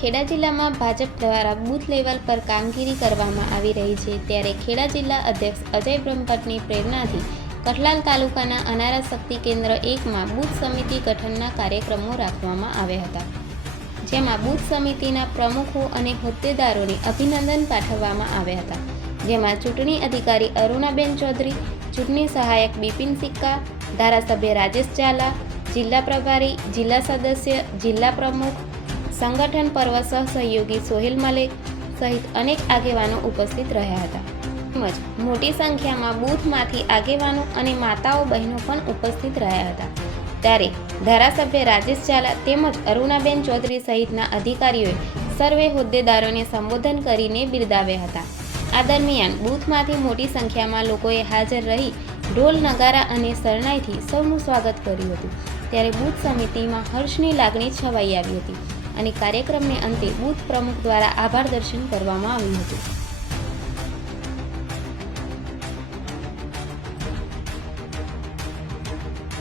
ખેડા જિલ્લામાં ભાજપ દ્વારા booth level પર કામગીરી કરવામાં આવી રહી છે ત્યારે ખેડા જિલ્લા અધ્યક્ષ અજય બ્રહ્મભટ્ટની પ્રેરણાથી કઠલાલ તાલુકાના અનારા શક્તિ કેન્દ્ર એકમાં બૂથ સમિતિ ગઠનના કાર્યક્રમો રાખવામાં આવ્યા હતા, જેમાં બૂથ સમિતિના પ્રમુખો અને હોદ્દેદારોને અભિનંદન પાઠવવામાં આવ્યા હતા. જેમાં ચૂંટણી અધિકારી અરુણાબેન ચૌધરી, ચૂંટણી સહાયક બિપિન સિક્કા, ધારાસભ્ય રાજેશ ઝાલા, જિલ્લા પ્રભારી, જિલ્લા સદસ્ય, જિલ્લા પ્રમુખ સંગઠન પર્વ સહસહયોગી સોહેલ મલેક સહિત અનેક આગેવાનો ઉપસ્થિત રહ્યા હતા. તેમજ મોટી સંખ્યામાં બૂથમાંથી આગેવાનો અને માતાઓ બહેનો પણ ઉપસ્થિત રહ્યા હતા. ત્યારે ધારાસભ્ય રાજેશ ઝાલા તેમજ અરુણાબેન ચૌધરી સહિતના અધિકારીઓએ સર્વે હોદ્દેદારોને સંબોધન કરીને બિરદાવ્યા હતા. આ દરમિયાન બૂથમાંથી મોટી સંખ્યામાં લોકોએ હાજર રહી ઢોલ, નગારા અને શરણાઈથી સૌનું સ્વાગત કર્યું હતું. ત્યારે બૂથ સમિતિમાં હર્ષની લાગણી છવાઈ આવી હતી. અને કાર્યક્રમને અંતે બૂથ પ્રમુખ દ્વારા આભાર દર્શન કરવામાં આવ્યું હતું.